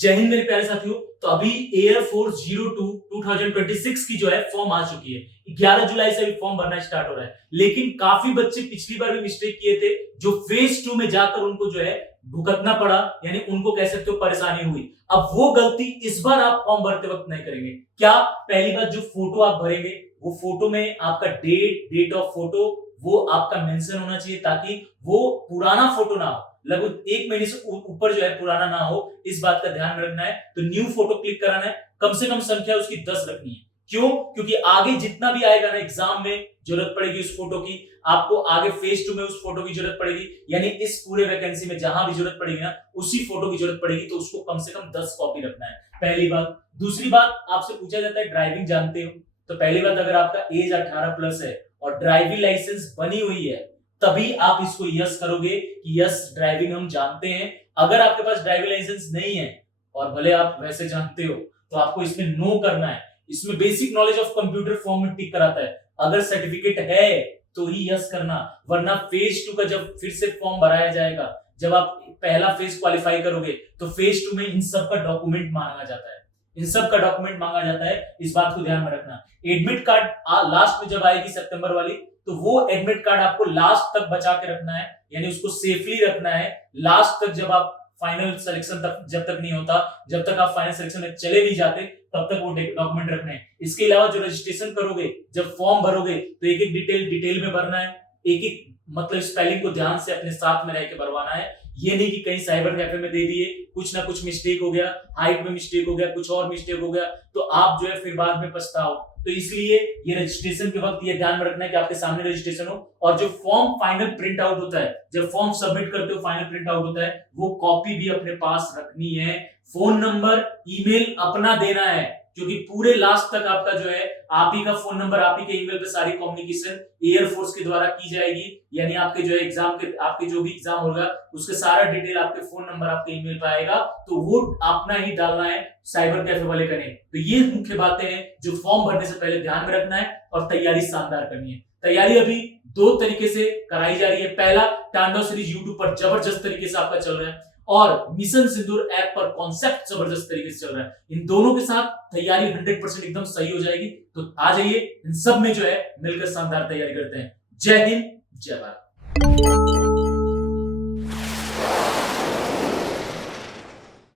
जय हिंद मेरे प्यारे साथियों। तो अभी एयरफोर्स 02 2026 की जो है फॉर्म आ चुकी है। 11 जुलाई से अभी फॉर्म भरना स्टार्ट हो रहा है, लेकिन काफी बच्चे पिछली बार भी मिस्टेक किए थे, जो फेज 2 में जाकर उनको जो है भुगतना पड़ा, यानी उनको कह सकते हो परेशानी हुई। अब वो गलती इस बार आप फॉर्म भरते वक्त नहीं करेंगे। क्या? पहली बात, जो फोटो आप भरेंगे वो फोटो में आपका डेट ऑफ फोटो वो आपका मेंशन होना चाहिए, ताकि वो पुराना फोटो ना हो, लगभग 1 महीने से ऊपर जो है पुराना ना हो। इस बात का ध्यान रखना है। तो न्यू फोटो क्लिक कराना है, कम से कम संख्या उसकी 10 रखनी है। क्यों? क्योंकि आगे जितना भी आएगा ना एग्जाम में जरूरत पड़ेगी उस फोटो की, आपको आगे फेज 2 में उस फोटो की जरूरत पड़ेगी, यानी इस पूरे वैकेंसी में जहां भी जरूरत पड़ेगी ना उसी फोटो की जरूरत पड़ेगी, तो उसको कम से कम 10 कॉपी रखना है। पहली बात। दूसरी बात, आपसे पूछा जाता है ड्राइविंग जानते हो? तो पहली बात, अगर आपका एज 18 प्लस है और ड्राइविंग लाइसेंस बनी हुई है, तभी आप इसको यस करोगे कि यस ड्राइविंग हम जानते हैं। अगर आपके पास ड्राइविंग लाइसेंस नहीं है और भले आप वैसे जानते हो, तो आपको इसमें नो करना है। इसमें basic knowledge of computer form में टिक कराता है, अगर सर्टिफिकेट है तो ही यस करना, वरना फेज 2 का जब फिर से फॉर्म भराया जाएगा, जब आप पहला फेज क्वालिफाई करोगे, तो फेज 2 में इन सब का डॉक्यूमेंट मांगा जाता है, इन सब का डॉक्यूमेंट मांगा जाता है। इस बात को ध्यान में रखना। एडमिट कार्ड लास्ट में जब आएगी सितंबर वाली, तो वो एडमिट कार्ड आपको लास्ट तक बचा के रखना है, यानी उसको सेफली रखना है लास्ट तक। जब आप फाइनल सिलेक्शन तक जब तक नहीं होता, जब तक आप फाइनल सिलेक्शन में चले नहीं जाते, तब तक वो डॉक्यूमेंट रखने हैं। इसके अलावा जो रजिस्ट्रेशन करोगे, जब फॉर्म भरोगे, तो एक एक डिटेल में भरना है। एक एक मतलब स्पेलिंग को ध्यान से अपने साथ में रह के भरवाना है। ये नहीं कि कहीं साइबर कैफे में दे दिए, कुछ ना कुछ मिस्टेक हो गया, हाइट में मिस्टेक हो गया, कुछ और मिस्टेक हो गया, तो आप जो है फिर बाद में पछताओ। तो इसलिए ये रजिस्ट्रेशन के वक्त ये ध्यान में रखना है कि आपके सामने रजिस्ट्रेशन हो, और जो फॉर्म फाइनल प्रिंट आउट होता है, जब फॉर्म सबमिट करते हो फाइनल प्रिंट आउट होता है, वो कॉपी भी अपने पास रखनी है। फोन नंबर ईमेल अपना देना है, क्योंकि पूरे लास्ट तक आपका जो है आप ही का फोन नंबर, आप ही के ईमेल पे सारी कम्युनिकेशन एयरफोर्स के द्वारा की जाएगी। यानी आपके जो है एग्जाम के, आपके जो भी एग्जाम होगा उसके सारा डिटेल आपके फोन नंबर आपके ईमेल पे आएगा, तो वो अपना ही डालना है, साइबर कैफे वाले का नहीं। तो ये मुख्य बातें हैं जो फॉर्म भरने से पहले ध्यान में रखना है, और तैयारी शानदार करनी है। तैयारी अभी 2 तरीके से कराई जा रही है। पहला, तांडव सीरीज यूट्यूब पर जबरदस्त तरीके से आपका चल रहा है, और मिशन सिंदूर ऐप पर कॉन्सेप्ट जबरदस्त तरीके से चल रहा है। इन दोनों के साथ तैयारी 100% एकदम सही हो जाएगी। तो आ जाइए, इन सब में जो है मिलकर शानदार तैयारी करते हैं। जय हिंद, जय भारत।